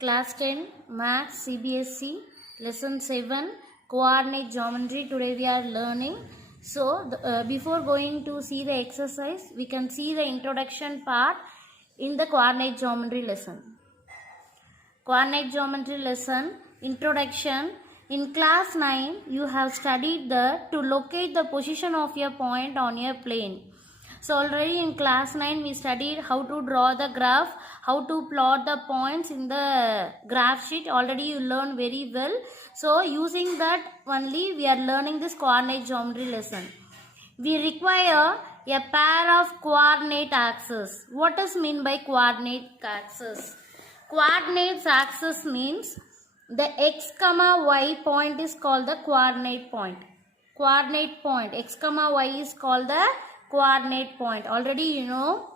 Class 10 Maths CBSE Lesson 7 Coordinate Geometry. Today we are learning. So before going to see the exercise, we can see the introduction part in the coordinate geometry lesson. Coordinate geometry lesson introduction. In class 9 you have studied to locate the position of a point on a plane. So already in class 9 we studied how to draw the graph, how to plot the points in the graph sheet. Already you learned very well. So using that only we are learning this coordinate geometry lesson. We require a pair of coordinate axes. What does mean by coordinate axes? Coordinates axis means the x comma y point is called the coordinate point. Coordinate point x comma y is called the coordinate point. Already you know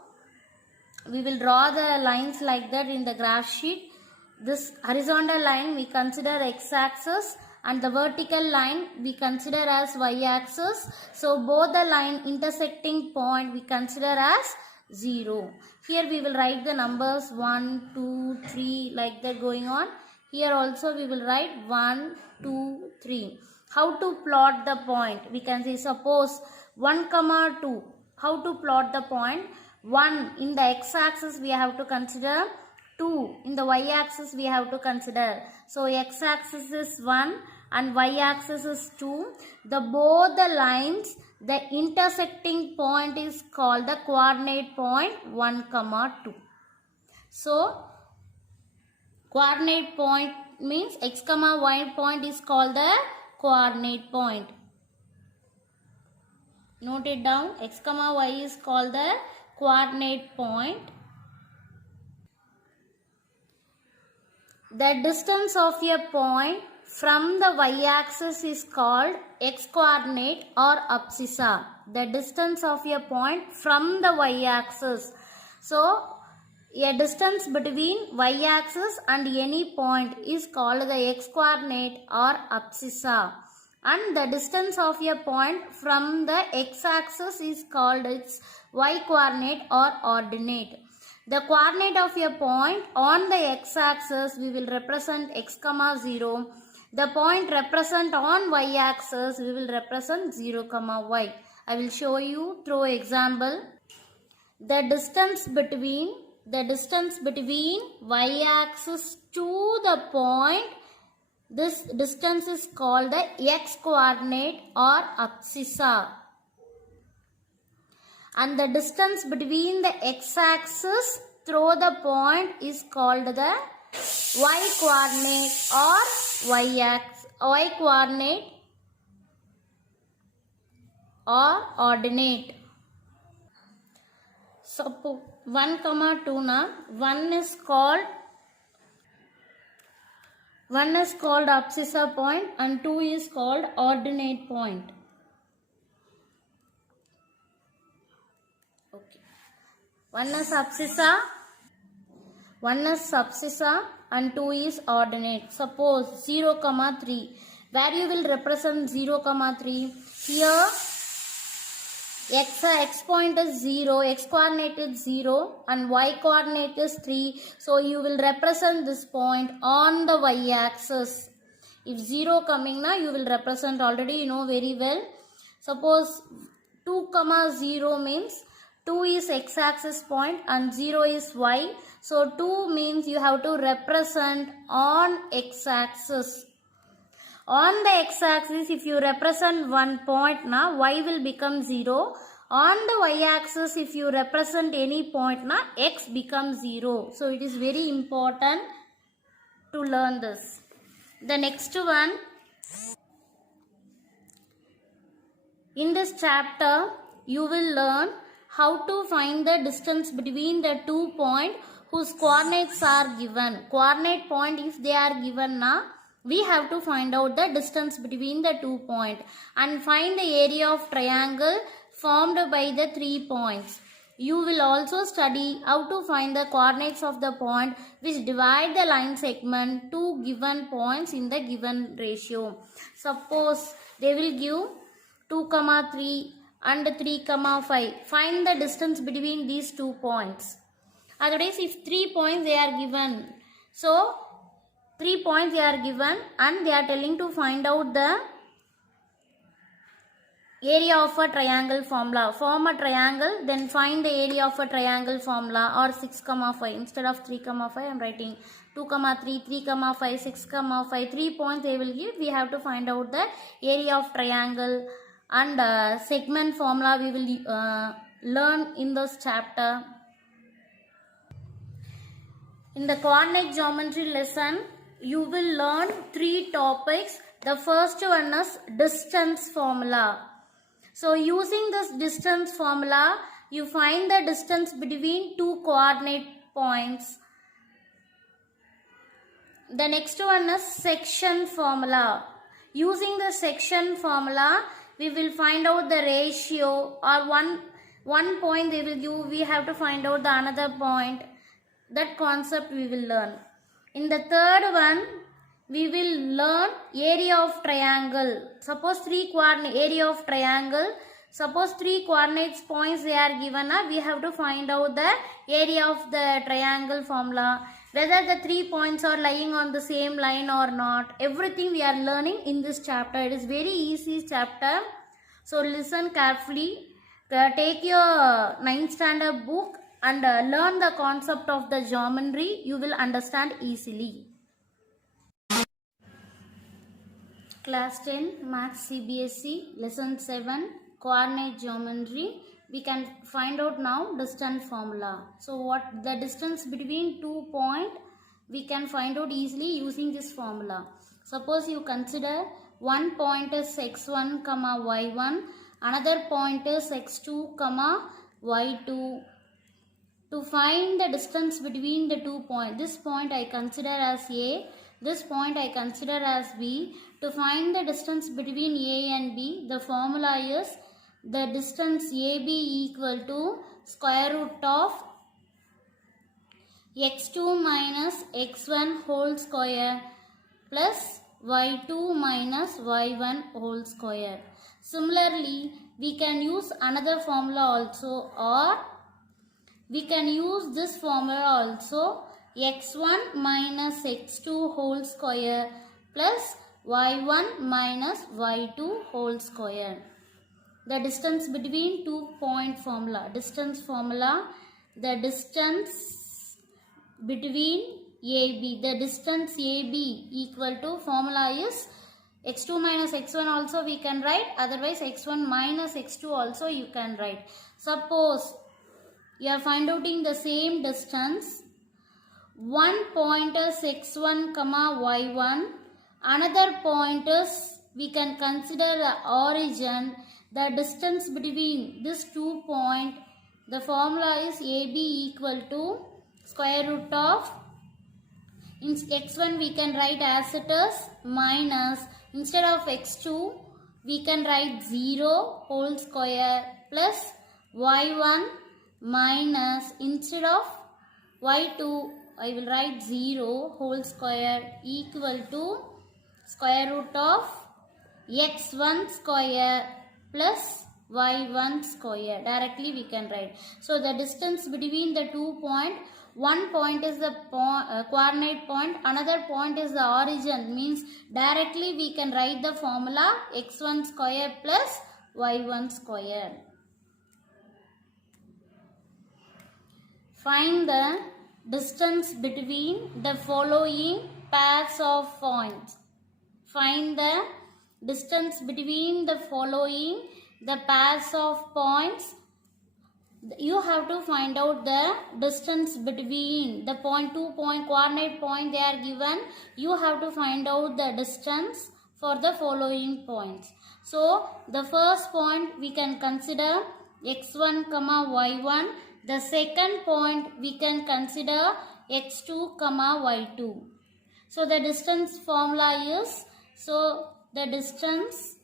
we will draw the lines like that in the graph sheet. This horizontal line we consider x-axis and the vertical line we consider as y-axis. So both the line intersecting point we consider as 0. Here we will write the numbers 1, 2, 3 like that going on. Here also we will write 1, 2, 3. How to plot the point? We can say suppose 1, 2. How to plot the point? 1 in the x-axis we have to consider, 2 in the y-axis we have to consider. So x-axis is 1 and y-axis is 2. Both the lines, the intersecting point is called the coordinate point 1, 2. So coordinate point means x, y point is called the coordinate point. Note it down. X, y is called the coordinate point. The distance of a point from the y-axis is called x-coordinate or abscissa. The distance of a point from the y-axis. So, a distance between y-axis and any point is called the x-coordinate or abscissa. And the distance of a point from the x-axis is called its y-coordinate or ordinate. The coordinate of a point on the x-axis we will represent x, 0. The point represent on y-axis we will represent 0, y. I will show you through example. The distance between y-axis to the point, this distance is called the x-coordinate or abscissa. And the distance between the x-axis through the point is called the y-coordinate or y-coordinate or ordinate. Suppose 1, 2 na, 1 is called abscissa point and 2 is called ordinate point. Okay. 1 is abscissa and 2 is ordinate. Suppose 0, 3. Where you will represent 0, 3? Here x point is 0, x coordinate is 0 and y coordinate is 3. So you will represent this point on the y-axis. If 0 coming na, you will represent, already you know very well. Suppose 2, 0 means 2 is x-axis point and 0 is y. So 2 means you have to represent on x-axis. On the x-axis, if you represent one point na, y will become 0. On the y-axis, if you represent any point na, x becomes 0. So it is very important to learn this. The next one, in this chapter, you will learn how to find the distance between the 2 points whose coordinates are given. Coordinate point, if they are given na, we have to find out the distance between the 2 points and find the area of triangle formed by the 3 points. You will also study how to find the coordinates of the point which divide the line segment to given points in the given ratio. Suppose they will give 2, 3 and 3, 5. Find the distance between these 2 points. Otherwise, if 3 points they are given, so 3 points they are given and they are telling to find out the area of a triangle formula. Form a triangle, then find the area of a triangle formula, or 6 comma 5. Instead of 3 comma 5 I am writing 2 comma 3, 3 comma 5, 6 comma 5. 3 points they will give. We have to find out the area of triangle, and segment formula we will learn in this chapter. In the coordinate geometry lesson, you will learn 3 topics. The first one is distance formula. So using this distance formula, you find the distance between 2 coordinate points. The next one is section formula. Using the section formula, we will find out the ratio, or one point they will give, we have to find out the another point. That concept we will learn. In the third one, we will learn area of triangle. Suppose 3 coordinate area of triangle. Suppose 3 coordinates points they are given. We have to find out the area of the triangle formula. Whether the 3 points are lying on the same line or not. Everything we are learning in this chapter. It is very easy chapter. So listen carefully. Take your 9th standard book and learn the concept of the geometry. You will understand easily. Class 10 Maths CBSE Lesson 7 Coordinate Geometry. We can find out now distance formula. So what the distance between 2 points we can find out easily using this formula. Suppose you consider one point is x1 comma y1, another point is x2 comma y2. To find the distance between the 2 points, this point I consider as A, this point I consider as B. To find the distance between A and B, the formula is the distance AB equal to square root of x2 minus x1 whole square plus y2 minus y1 whole square. Similarly, we can use another formula also, or we can use this formula also, x1 minus x2 whole square plus y1 minus y2 whole square. The distance between 2 point formula. Distance formula, the distance between AB. The distance AB equal to, formula is x2 minus x1 also we can write, otherwise x1 minus x2 also you can write. Suppose you are finding the same distance. One point is x1 comma y1. Another point is, we can consider the origin. The distance between these 2 points, the formula is AB equal to square root of, in x1 we can write as it is, minus, instead of x2 we can write 0 whole square plus y1 minus, instead of y2 I will write 0 whole square equal to square root of x1 square plus y1 square. Directly we can write. So the distance between the 2 points, one point is the coordinate point, another point is the origin, means directly we can write the formula x1 square plus y1 square. Find the distance between the following pairs of points. Find the distance between the following the pairs of points. You have to find out the distance between the point, 2 point coordinate point they are given. You have to find out the distance for the following points. So the first point we can consider x1 comma y1. The second point we can consider x2 comma y2. So the distance formula is, so the distance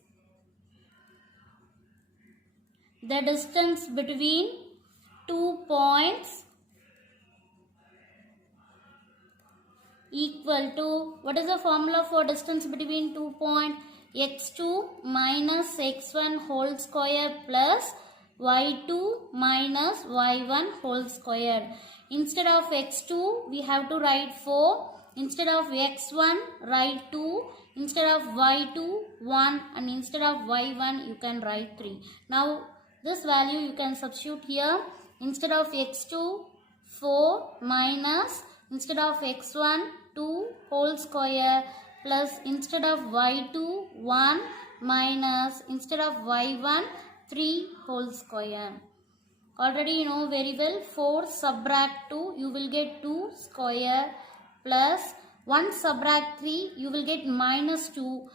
between 2 points equal to, what is the formula for distance between 2 points? x2 minus x1 whole square plus y2 minus y1 whole square. Instead of x2 we have to write 4. instead of x1 write 2, instead of y2 1, and instead of y1 you can write 3. Now this value you can substitute here. Instead of x2 4 minus instead of x1 2 whole square plus instead of y2 1 minus instead of y1 3 whole square. Already you know very well, 4 subtract 2 you will get 2 square plus 1 subtract 3 you will get minus 2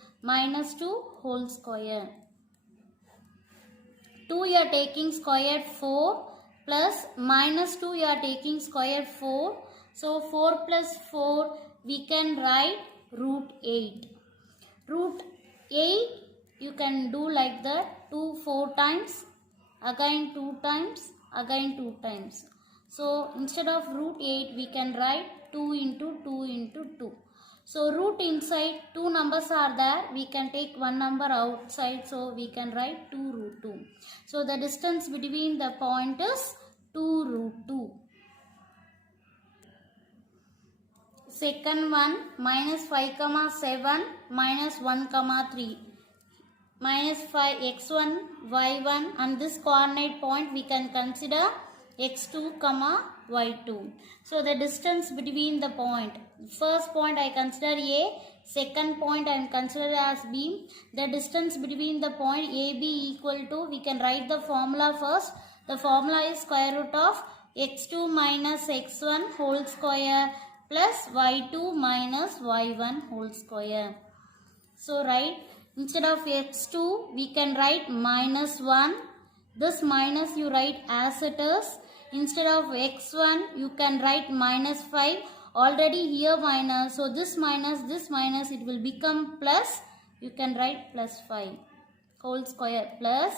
whole square. 2 you are taking square 4 plus minus 2 you are taking square 4. So 4 plus 4 we can write root 8. Root 8 you can do like that, 2 4 times, again 2 times, again 2 times. So instead of root 8 we can write 2 into 2 into 2. So root inside 2 numbers are there, we can take one number outside, so we can write 2 root 2. So the distance between the point is 2 root 2. Second one, minus 5 comma 7 minus 1 comma 3. Minus 5 x1 y1, and this coordinate point we can consider x2 comma y2. So the distance between the point, first point I consider A, second point I am considered as B. The distance between the point AB equal to, we can write the formula first. The formula is square root of x2 minus x1 whole square plus y2 minus y1 whole square. So write, instead of x2 we can write minus 1. This minus you write as it is. Instead of x1 you can write minus 5. Already here minus, so this minus it will become plus. You can write plus 5 whole square plus,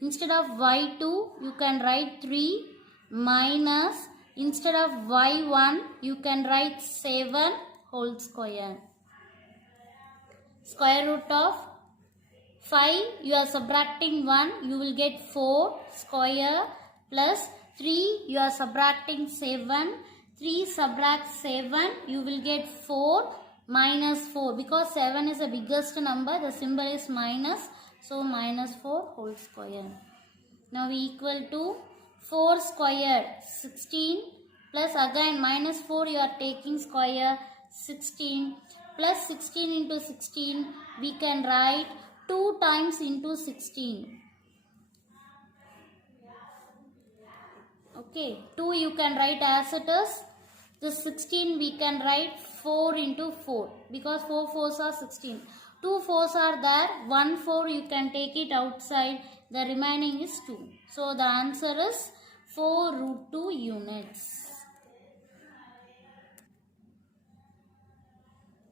instead of y2 you can write 3 minus, instead of y1 you can write 7 whole square. Square root of 5 you are subtracting 1, you will get 4 square plus 3 you are subtracting 7, 3 subtract 7 you will get 4 minus 4, because 7 is the biggest number, the symbol is minus, so minus 4 whole square. Now we equal to 4 square 16 plus again minus 4 you are taking square 16 plus 16 into 16 we can write 2 times into 16. Okay, 2 you can write as it is. This 16 we can write 4 into 4, because 4 4s are 16. 2 4s are there, 1 4 you can take it outside, the remaining is 2. So the answer is 4 root 2 units.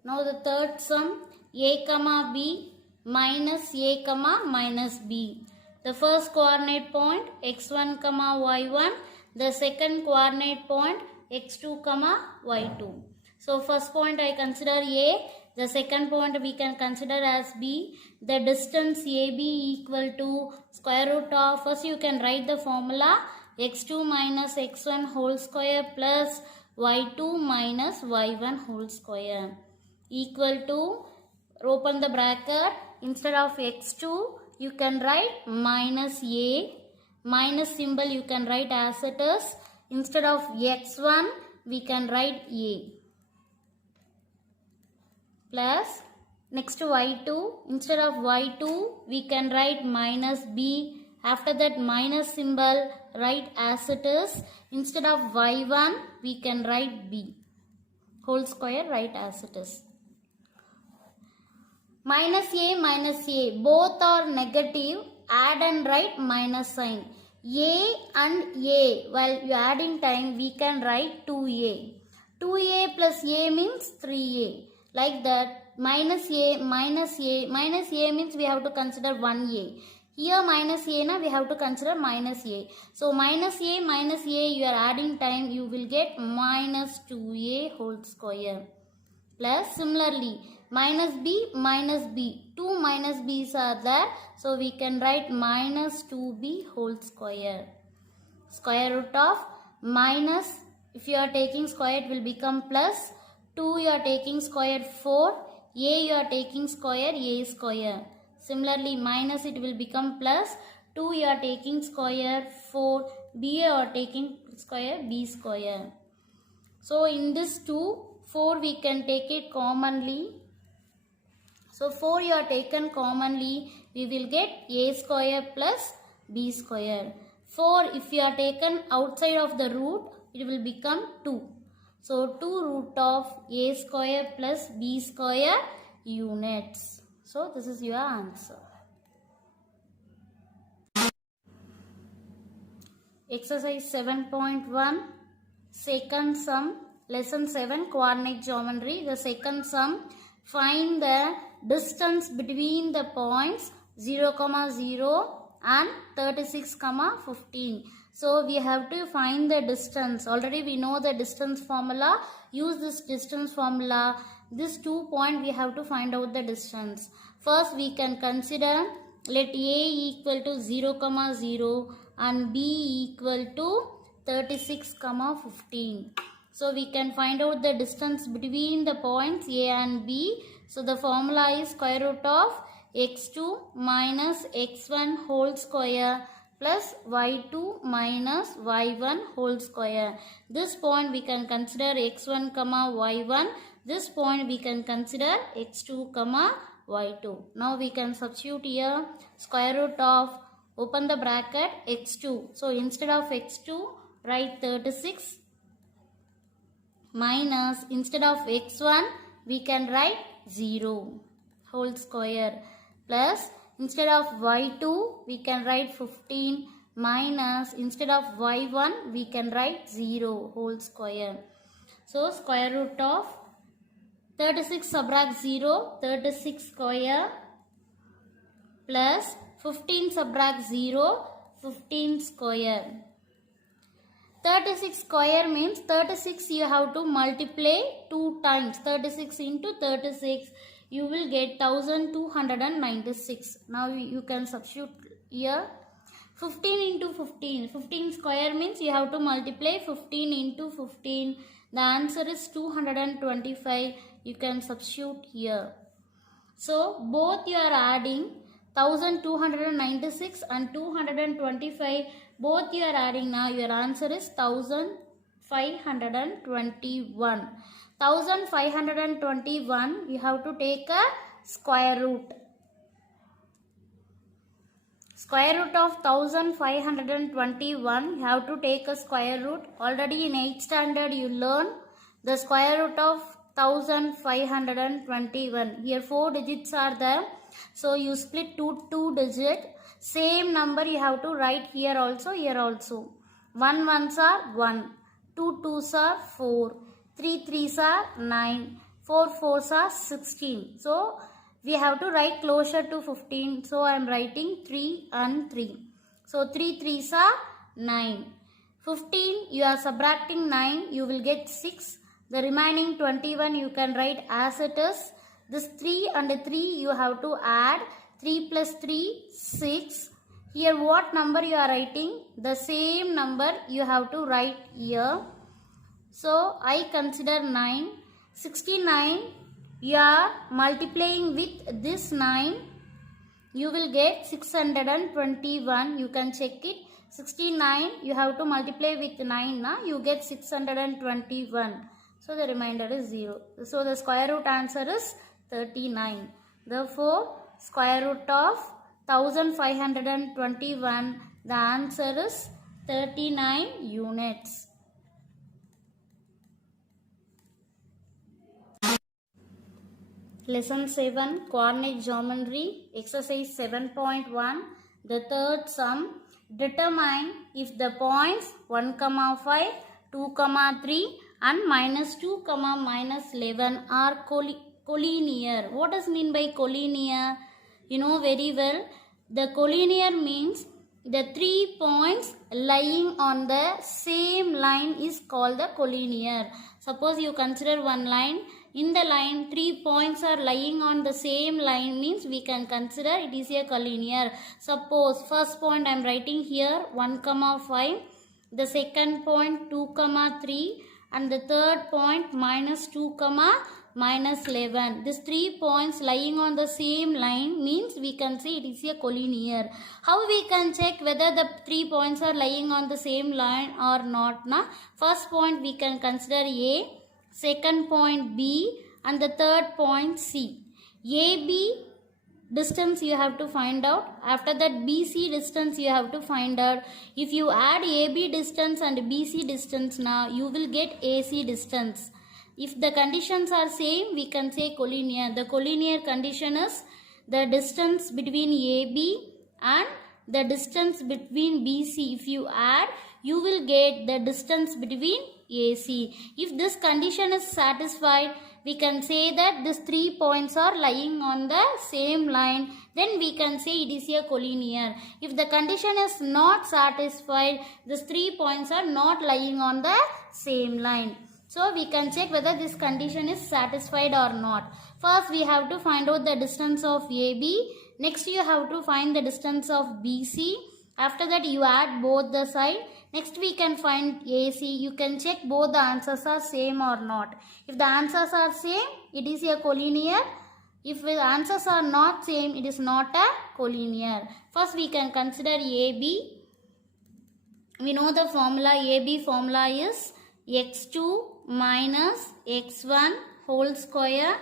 Now the third sum, a comma b minus a comma minus b. The first coordinate point x1 comma y1, the second coordinate point x2 comma y2. So first point I consider a, the second point we can consider as b. The distance AB equal to square root of, first you can write the formula, x2 minus x1 whole square plus y2 minus y1 whole square equal to, open the bracket, instead of x2 you can write minus a, minus symbol you can write as it is, instead of x1 we can write a, plus next to y2, instead of y2 we can write minus b, after that minus symbol write as it is, instead of y1 we can write b, whole square write as it is. Minus a, both are negative, add and write minus sign. A and a, while you adding time we can write 2a. 2a plus a means 3a. Like that, minus a means we have to consider 1a. Here minus a na we have to consider minus a. So minus a you are adding time, you will get minus 2a whole square. Plus similarly minus b, 2 minus b's are there, so we can write minus 2b whole square. Square root of minus, if you are taking square it will become plus 2 you are taking square 4, a you are taking square a square. Similarly, minus it will become plus. 2 you are taking square 4, b you are taking square b square. So in this 2, 4 we can take it commonly. So 4 you are taken commonly, we will get a square plus b square. 4 if you are taken outside of the root, it will become 2. So 2 root of a square plus b square units. So this is your answer. Exercise 7.1, second sum, lesson 7, coordinate geometry. The second sum, find the distance between the points 0, 0 and 36, 15. So we have to find the distance. Already we know the distance formula. Use this distance formula. This 2 point we have to find out the distance. First we can consider, let a equal to 0, 0 and b equal to 36, 15. So we can find out the distance between the points a and b. So the formula is square root of x2 minus x1 whole square plus y2 minus y1 whole square. This point we can consider x1, y1. This point we can consider x2, y2. Now we can substitute here square root of, open the bracket, x2. So instead of x2, write 36 minus, instead of x1, we can write 0 whole square plus, instead of y2, we can write 15 minus, instead of y1, we can write 0 whole square. So square root of 36 subtract 0, 36 square plus 15 subtract 0, 15 square. 36 square means 36 you have to multiply 2 times. 36 into 36 you will get 1296. Now you can substitute here 15 into 15. 15 square means you have to multiply 15 into 15. The answer is 225. You can substitute here. So both you are adding 1296 and 225. Both you are adding now. Your answer is 1521. 1521 you have to take a square root. Square root of 1521 you have to take a square root. Already in 8th standard you learn the square root of 1521. Here 4 digits are there. So you split two digits. Same number you have to write here also, here also. 1 ones are 1, 2 twos are 4, 3 threes are 9, 4 fours are 16. So we have to write closer to 15. So I am writing 3 and 3. So 3 threes are 9. 15 you are subtracting 9, you will get 6. The remaining 21 you can write as it is. This 3 and 3 you have to add. 3 plus 3, 6. Here what number you are writing? The same number you have to write here. So I consider 9. 69 you are multiplying with this 9. You will get 621. You can check it. 69 you have to multiply with 9. You get 621. So the remainder is 0. So the square root answer is 39. Therefore, square root of 1521, the answer is 39 units. Lesson 7, coordinate geometry, exercise 7.1, the third sum. Determine if the points 1, 5, 2, 3 and -2, -11 are collinear. What does mean by collinear? You know very well. The collinear means the 3 points lying on the same line is called the collinear. Suppose you consider one line. In the line 3 points are lying on the same line means we can consider it is a collinear. Suppose first point I am writing here 1, 5. The second point 2, 3. and the third point minus 2 comma minus 11. These 3 points lying on the same line means we can say it is a collinear. How we can check whether the 3 points are lying on the same line or not? Na? First point we can consider A, second point B, and the third point C. AB distance you have to find out. After that BC distance you have to find out. If you add AB distance and BC distance now, you will get AC distance. If the conditions are same, we can say collinear. The collinear condition is the distance between AB and the distance between BC. If you add, you will get the distance between AC. If this condition is satisfied, we can say that these 3 points are lying on the same line. Then we can say it is a collinear. If the condition is not satisfied, these 3 points are not lying on the same line. So we can check whether this condition is satisfied or not. First we have to find out the distance of AB. Next you have to find the distance of BC. After that you add both the side. Next we can find AC. You can check both the answers are same or not. If the answers are same, it is a collinear. If the answers are not same, it is not a collinear. First we can consider AB. We know the formula. AB formula is x2 minus x1 whole square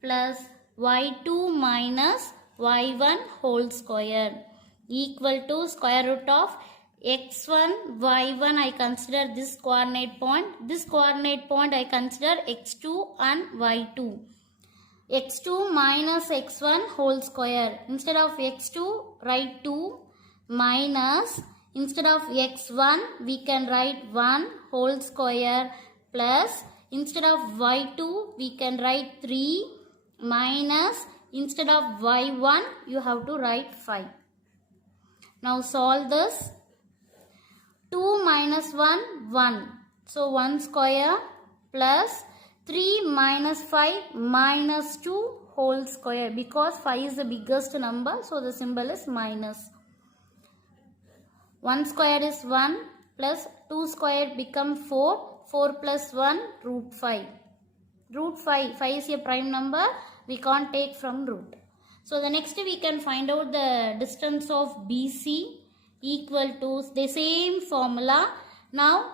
plus y2 minus y1 whole square equal to square root of x1, y1 I consider this coordinate point. This coordinate point I consider x2 and y2. x2 minus x1 whole square. Instead of x2, write 2 minus, instead of x1, we can write 1 whole square plus, instead of y2, we can write 3 minus, instead of y1, you have to write 5. Now solve this. 2 minus 1, 1. So 1 square plus 3 minus 5 minus 2 whole square. Because 5 is the biggest number, so the symbol is minus. 1 square is 1 plus 2 square become 4. 4 plus 1 root 5. Root 5. 5 is a prime number. We can't take from root. So the next we can find out the distance of BC equal to the same formula. Now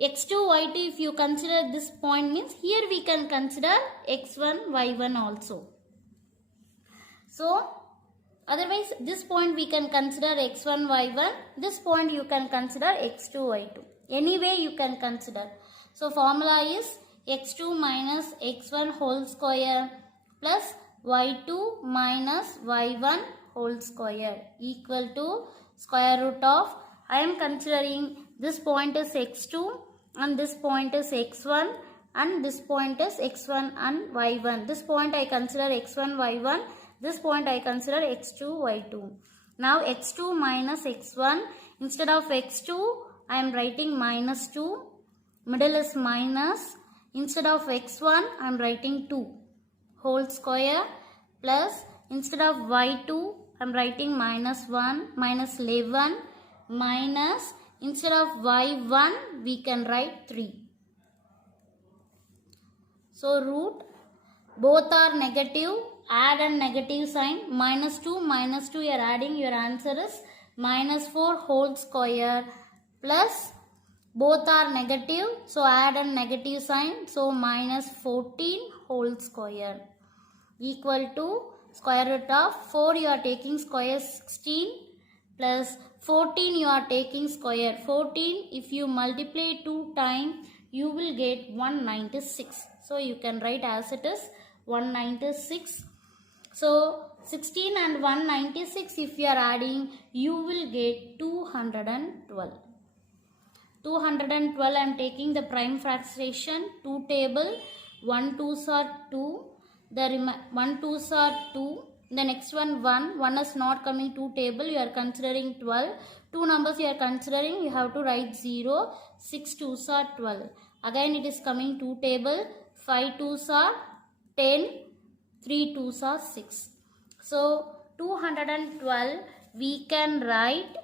x2, y2 if you consider this point means here we can consider x1, y1 also. So otherwise this point we can consider x1, y1. This point you can consider x2, y2. Anyway you can consider. So formula is x2 minus x1 whole square plus y2 minus y1 whole square equal to square root of, I am considering this point is x2 and this point is x1 and this point is x1 and y1. This point I consider x1, y1. This point I consider x2, y2. Now x2 minus x1. Instead of x2, I am writing minus 2. Middle is minus. Instead of x1, I am writing 2 whole square plus, instead of y2, I am writing minus 1 minus 11 minus, instead of y1, we can write 3. So root, both are negative, add a negative sign. Minus 2 you are adding, your answer is minus 4 whole square plus, both are negative, so add a negative sign, so minus 14 whole square equal to square root of 4 you are taking square 16 plus 14 you are taking square 14. If you multiply 2 times, you will get 196. So you can write as it is 196. So 16 and 196 if you are adding, you will get 212. 212 I am taking the prime fraction 2 table. 1 2s are 2. The 1 2s are 2. The next one 1. 1 is not coming 2 table. You are considering 12. 2 numbers you are considering. You have to write 0. 6 2s are 12. Again it is coming 2 table. 5 2s are 10. 3 2s are 6. So 212 we can write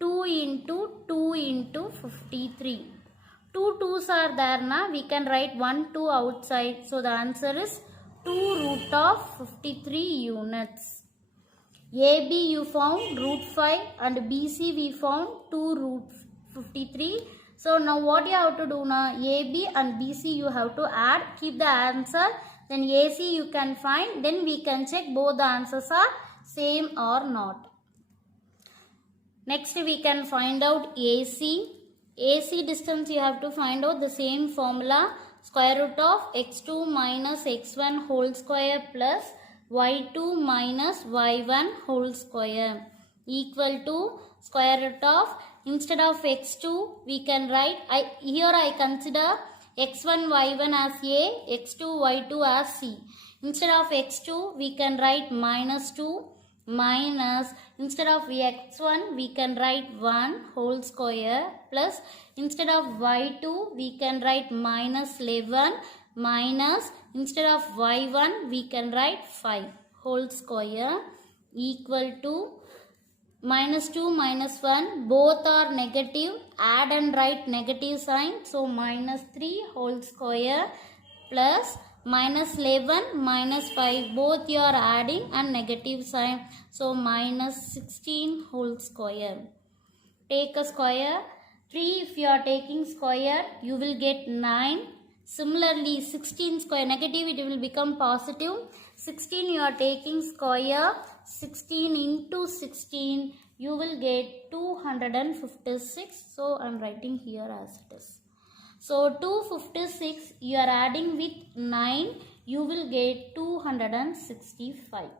2 into 2 into 53. 2 2's are there na, we can write 1 2 outside. So the answer is 2 root of 53 units. AB you found root 5 and BC we found 2 root 53. So now what you have to do now, AB and BC you have to add, keep the answer, then AC you can find, then we can check both the answers are same or not. Next we can find out AC. AC distance you have to find out the same formula, square root of x2 minus x1 whole square plus y2 minus y1 whole square equal to square root of, instead of x2 we can write, here I consider x1 y1 as A, x2 y2 as C. Instead of x2 we can write minus 2 minus, instead of x1 we can write 1 whole square plus, instead of y2 we can write minus 11 minus, instead of y1 we can write 5 whole square equal to minus 2 minus 1, both are negative, add and write negative sign, so minus 3 whole square plus minus 11 minus 5, both you are adding and negative sign, so minus 16 whole square. Take a square, 3 if you are taking square you will get 9. Similarly 16 square, negative it will become positive. 16 you are taking square, 16 into 16 you will get 256. So I am writing here as it is. So 256 you are adding with 9 you will get 265.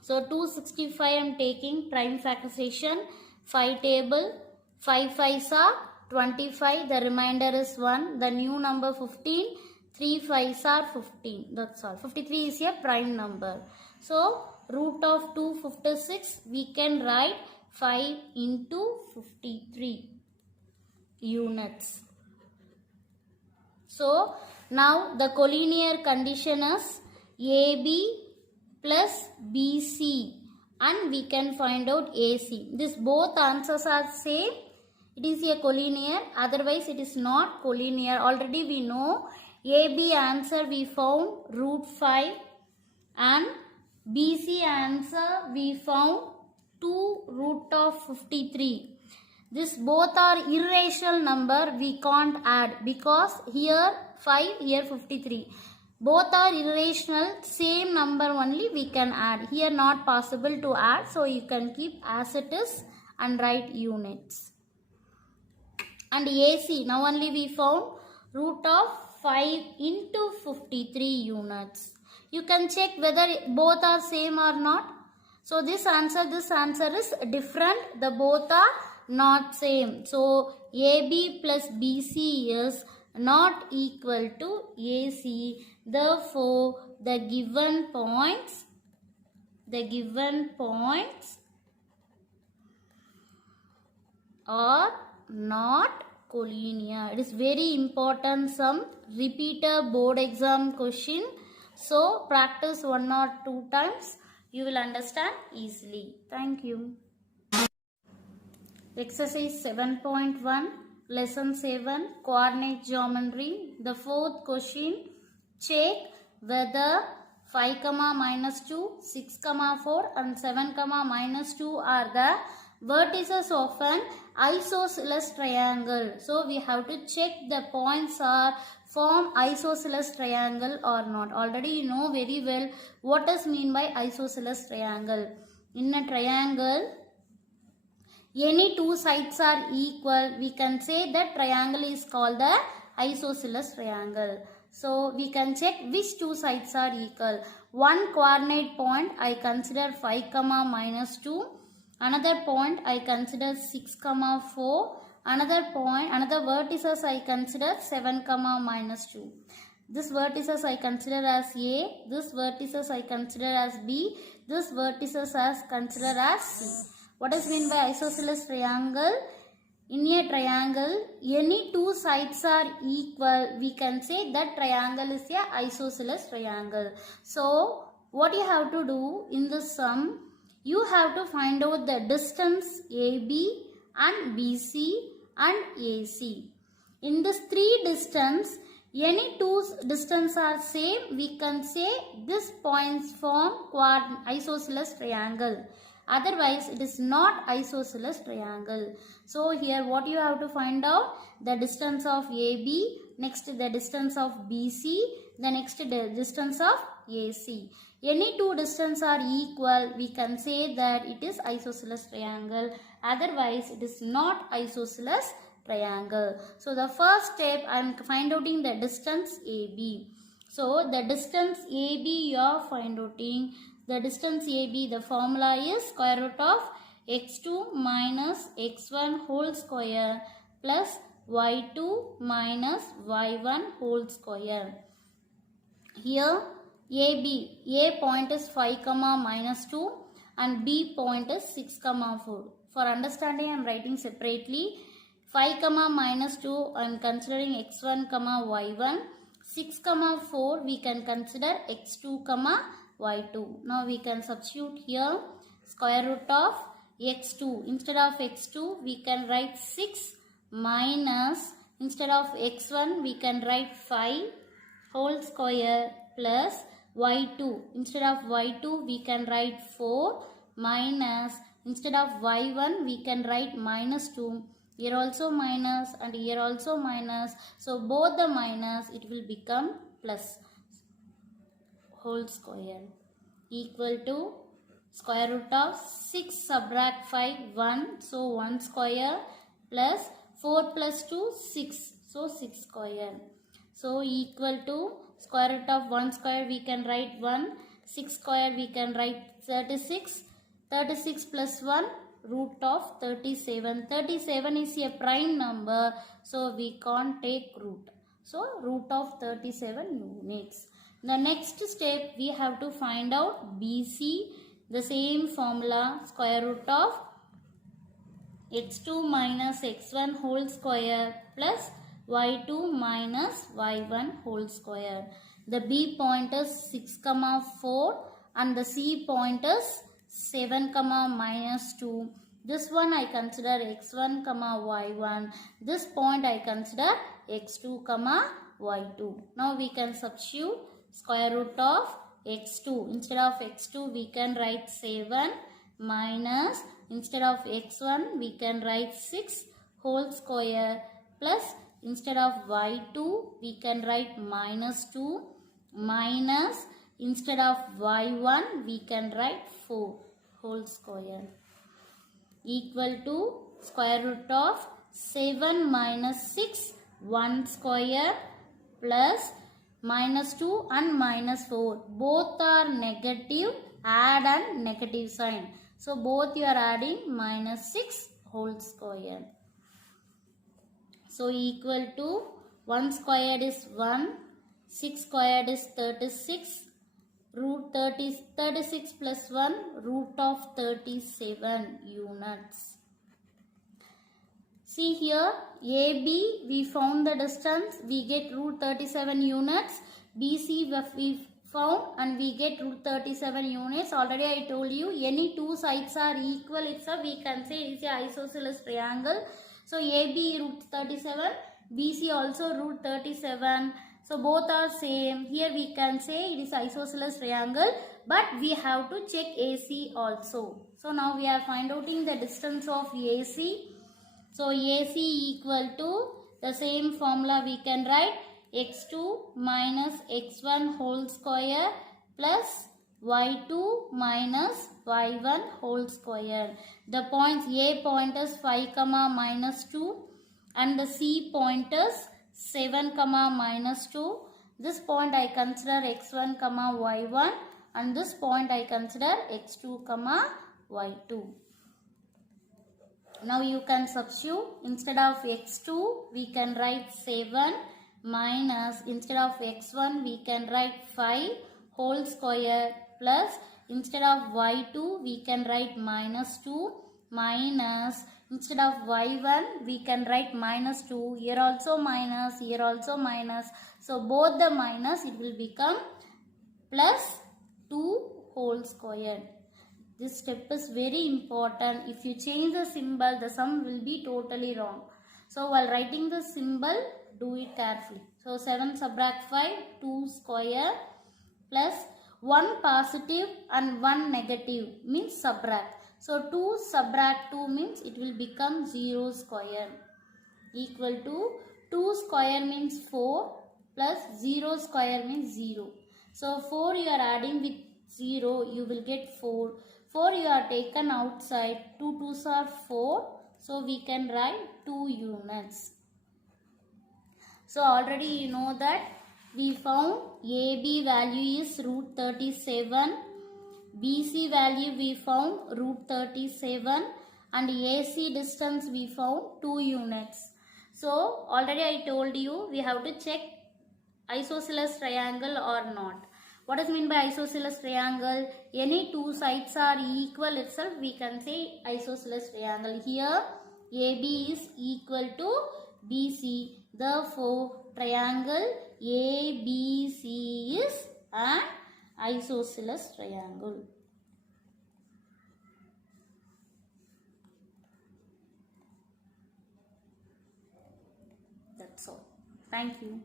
So 265 I am taking prime factorization, 5 table, 5 5s are 25, the remainder is 1, the new number 15, 3 5s are 15, that's all. 53 is a prime number. So root of 256 we can write 5 into 53 units. So now the collinear condition is AB plus BC and we can find out AC. This both answers are same. It is a collinear, otherwise it is not collinear. Already we know AB answer we found root 5 and BC answer we found 2 root of 53. This both are irrational number, we can't add because here 5, here 53. Both are irrational, same number only we can add. Here not possible to add, so you can keep as it is and write units. And AC, now only we found root of 5 into 53 units. You can check whether both are same or not. So this answer is different. The both are not same. So AB plus BC is not equal to AC. Therefore, the given points are not collinear. It is very important, some repeater board exam question. So practice 1 or 2 times. You will understand easily. Thank you. Exercise 7.1, lesson 7, coordinate geometry. The fourth question, check whether 5, minus 2, 6, 4 and 7, minus 2 are the vertices of an isosceles triangle. So we have to check the points are form isosceles triangle or not. Already you know very well what is mean by isosceles triangle. In a triangle, any two sides are equal, we can say that triangle is called the isosceles triangle. So we can check which two sides are equal. One coordinate point I consider 5, minus 2. Another point I consider 6, 4. Another vertices I consider 7, minus 2. This vertices I consider as A. This vertices I consider as B. This vertices as consider as C. What is meant by isosceles triangle? In a triangle, any two sides are equal. We can say that triangle is a isosceles triangle. So, what you have to do in the sum, you have to find out the distance AB and BC and AC. In this 3 distance, any 2 distance are same, we can say this points form isosceles triangle. Otherwise, it is not isosceles triangle. So here what you have to find out? The distance of AB, next the distance of BC, the next distance of AC. Any 2 distance are equal, we can say that it is isosceles triangle. Otherwise, it is not isosceles triangle. So the first step, I am find outing the distance AB. So the distance AB you are find outing. The distance AB, the formula is square root of x2 minus x1 whole square plus y2 minus y1 whole square. Here AB, A point is 5 comma minus 2 and B point is 6 comma 4. For understanding, I am writing separately. 5 comma minus 2 I am considering x1 comma y1. 6 comma 4 we can consider x2 comma y2. Now we can substitute here square root of x2. Instead of x2 we can write 6 minus, instead of x1 we can write 5 whole square plus y2. Instead of y2 we can write 4 minus, instead of y1 we can write minus 2. Here also minus and here also minus. So both the minus, it will become plus whole square equal to square root of 6 subtract 5 1. So 1 square plus 4 plus 2 6. So 6 square. So equal to square root of 1 square we can write 1. 6 square we can write 36. 36 plus 1 root of 37. 37 is a prime number, so we can't take root. So root of 37 units. The next step we have to find out BC. The same formula, square root of x2 minus x1 whole square plus y2 minus y1 whole square. The B point is 6 comma 4 and the C point is 7 comma minus 2. This one I consider x1 comma y1. This point I consider x2 comma y2. Now we can substitute square root of x2. Instead of x2 we can write 7 minus, instead of x1 we can write 6 whole square plus, instead of y2 we can write minus 2 minus, instead of y1 we can write 4 whole square equal to square root of 7 minus 6 1 square plus minus 2 and minus 4. Both are negative, add and negative sign. So both you are adding minus 6 whole square. So equal to 1 squared is 1, 6 squared is 36, root 36 plus 1 root of 37 units. See here AB we found the distance, we get root 37 units. BC we found and we get root 37 units. Already I told you any two sides are equal itself, we can say it is a isosceles triangle. So AB root 37, BC also root 37. So both are same. Here we can say it is isosceles triangle, but we have to check AC also. So now we are find outing the distance of AC. So AC equal to the same formula we can write x2 minus x1 whole square plus y2 minus y1 whole square. The points, A point is 5 comma minus 2 and the C point is 7 comma minus 2. This point I consider x1 comma y1 and this point I consider x2 comma y2. Now you can substitute, instead of x2 we can write 7 minus, instead of x1 we can write 5 whole square plus, instead of y2 we can write minus 2 minus, instead of y1 we can write minus 2, here also minus, here also minus. So both the minus it will become plus 2 whole square. This step is very important. If you change the symbol, the sum will be totally wrong. So while writing the symbol, do it carefully. So 7 subtract 5, 2 square plus 1 positive and 1 negative means subtract. So 2 subtract 2 means it will become 0 square equal to 2 square means 4 plus 0 square means 0. So 4 you are adding with 0, you will get 4. 4 you are taken outside, 2 2s are 4. So we can write 2 units. So already you know that we found AB value is root 37. BC value we found root 37. And AC distance we found 2 units. So already I told you we have to check isosceles triangle or not. What does mean by isosceles triangle? Any two sides are equal itself, we can say isosceles triangle. Here AB is equal to BC. Therefore, triangle ABC is an isosceles triangle. That's all. Thank you.